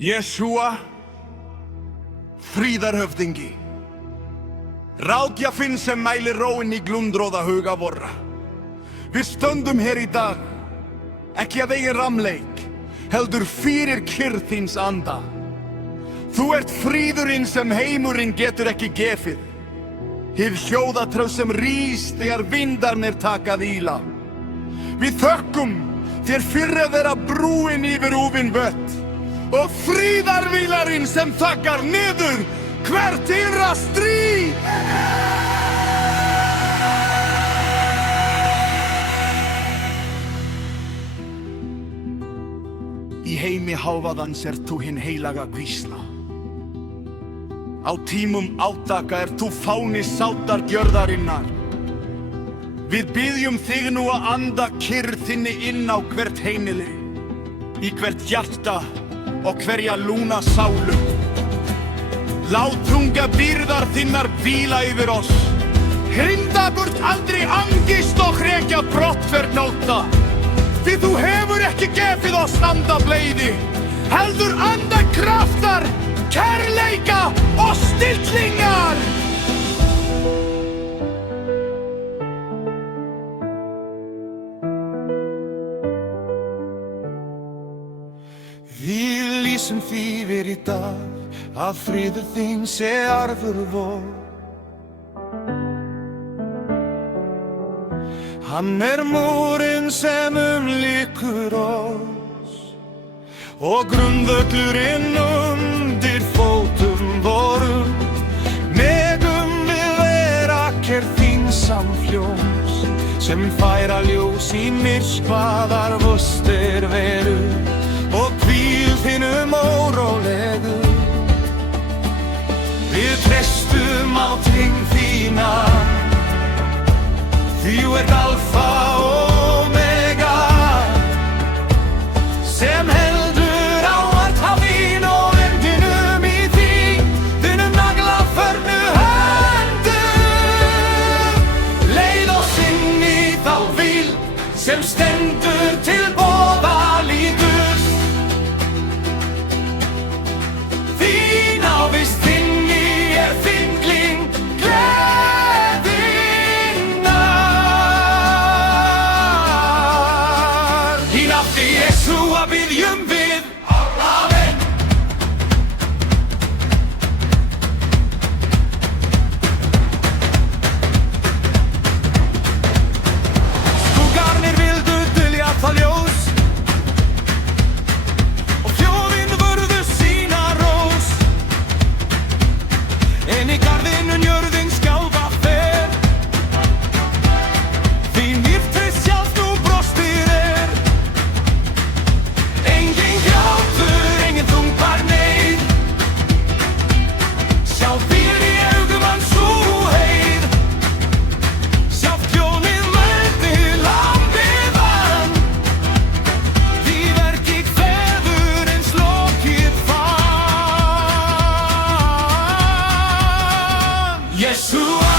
Jesúa, fríðarhöfðingi, ráðgjafinn sem mælir róinn í glundróða huga vorra. Við stöndum hér í dag, ekki að eigin ramleik, heldur fyrir kyrrð þíns anda. Þú ert fríðurinn sem heimurinn getur ekki gefið, hið hljóðatröð sem rís þegar vindarnir takað íla. Við þökkum þér fyrir að vera brúin yfir úfin vött og fríðarvílarinn sem þakkar niður hvert innra stríð. Í heimi hávaðans ert þú hinn heilaga hvísla. Á tímum átaka ert þú fáni sátargjörðarinnar. Við biðjum þig nú að anda kyrrð þinni inn á hvert heimili, í hvert hjarta og hverja lúna sálu. Lát þunga byrðar þinnar hvíla yfir oss. Hrinda burt aldrei angist og hrekja brottferð nótta. Því þú hefur ekki gefið oss andableiði, heldur andakraftar, kærleika og stillingar. Við lýsum því yfir í dag að friður þín sé arfur vor. Hann múrinn sem umlykur oss og grundvöllurinn undir fótum vorum. Megum við vera kyrrð þín samfljós sem færa ljós í myrkvaðar vustir veru og hvíl þínum órólegu. Við treystum á ting þína, því þú ert alfa og omega, sem heldur á allt hafín og endinum í þínum naglaförnu höndum. Leið oss inn í þá hvíld sem stendur til boða líkur. Þín ávist þinni þingling biðjum við, amen. Skuggarnir vildu dylja það ljós og þjóðin vörðu sína rós. En í garðinum jörðin skjálfa fer, því myrkrið sjálft nú brostir er. Engin grátur, engin þungbær neyð, sjá fyrir í augum hans sú heið. Sjálft ljónið mældi lambið vann, því verki feðurins lokið fann. Jesúa,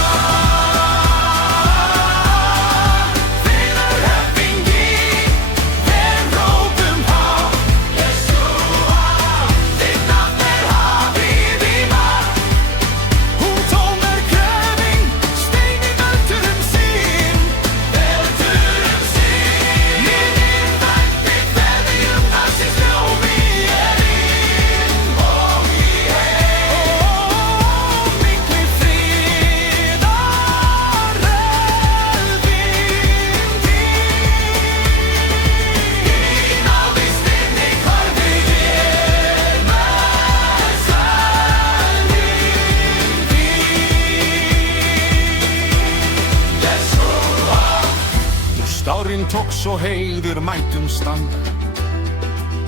Stárinn tók svo heiður mætum standa,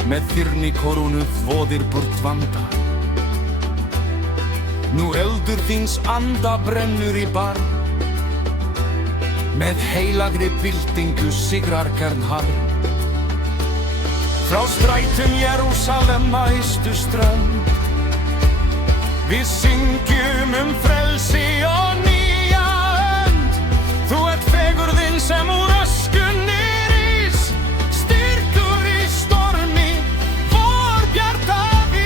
með þyrni korunu þvoðir burt vanda. Nú eldur þíns anda brennur í barm, með heilagri byltingu sigrar kernharm. Frá strætum Jerúsalem æstu strönd, við syngjum frelsi og nýja önd. Þú ert fegurðin sem úr öskunni rís, styrkur í stormi, vor bjarta við.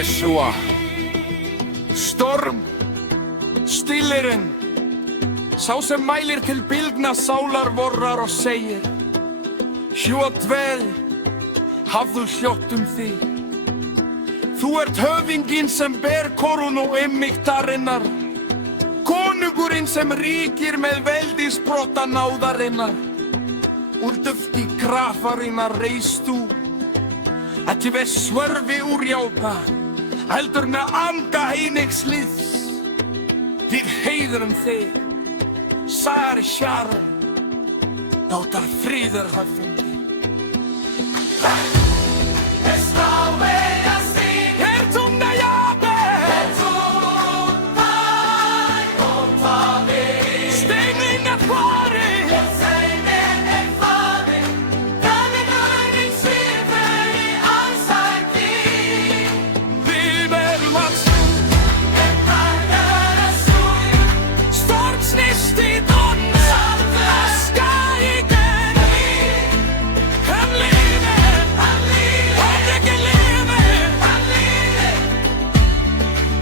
Jesúa, storm, stillirinn, sá sem mælir til bylgna sálar vorrar og segir: Hjúa dvel, hafðu hljótt þig. Þú ert höfðinginn sem ber korunu einmiktarinnar, konungurinn sem ríkir með veldisbrota náðarinnar. Úr dufti krafarinnar reist þú, ekki við svörfi úr jápa, heldur með anda heinigs liðs. Við heiðrum þig, sagði Sharon, dátar friður höfðingi.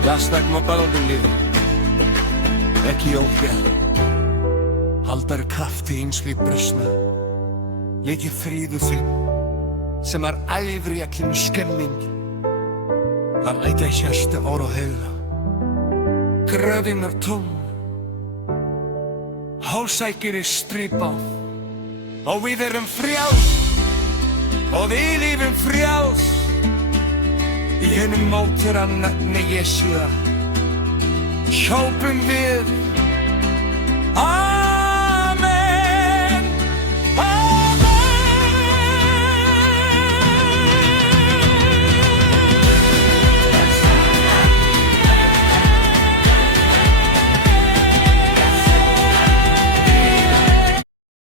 Lastak má baldur liði, ekki ófjall. Haldar krafti einskri brusna, leiki fríðu þinn, sem æfri allir skemming. Það leika í hjarta orð og heila. Gröfin tóm, hálsækir strípað, og við erum frjáls, og við lifum frjáls. Í hennum mótir að nafni Jesúa, hjálpum við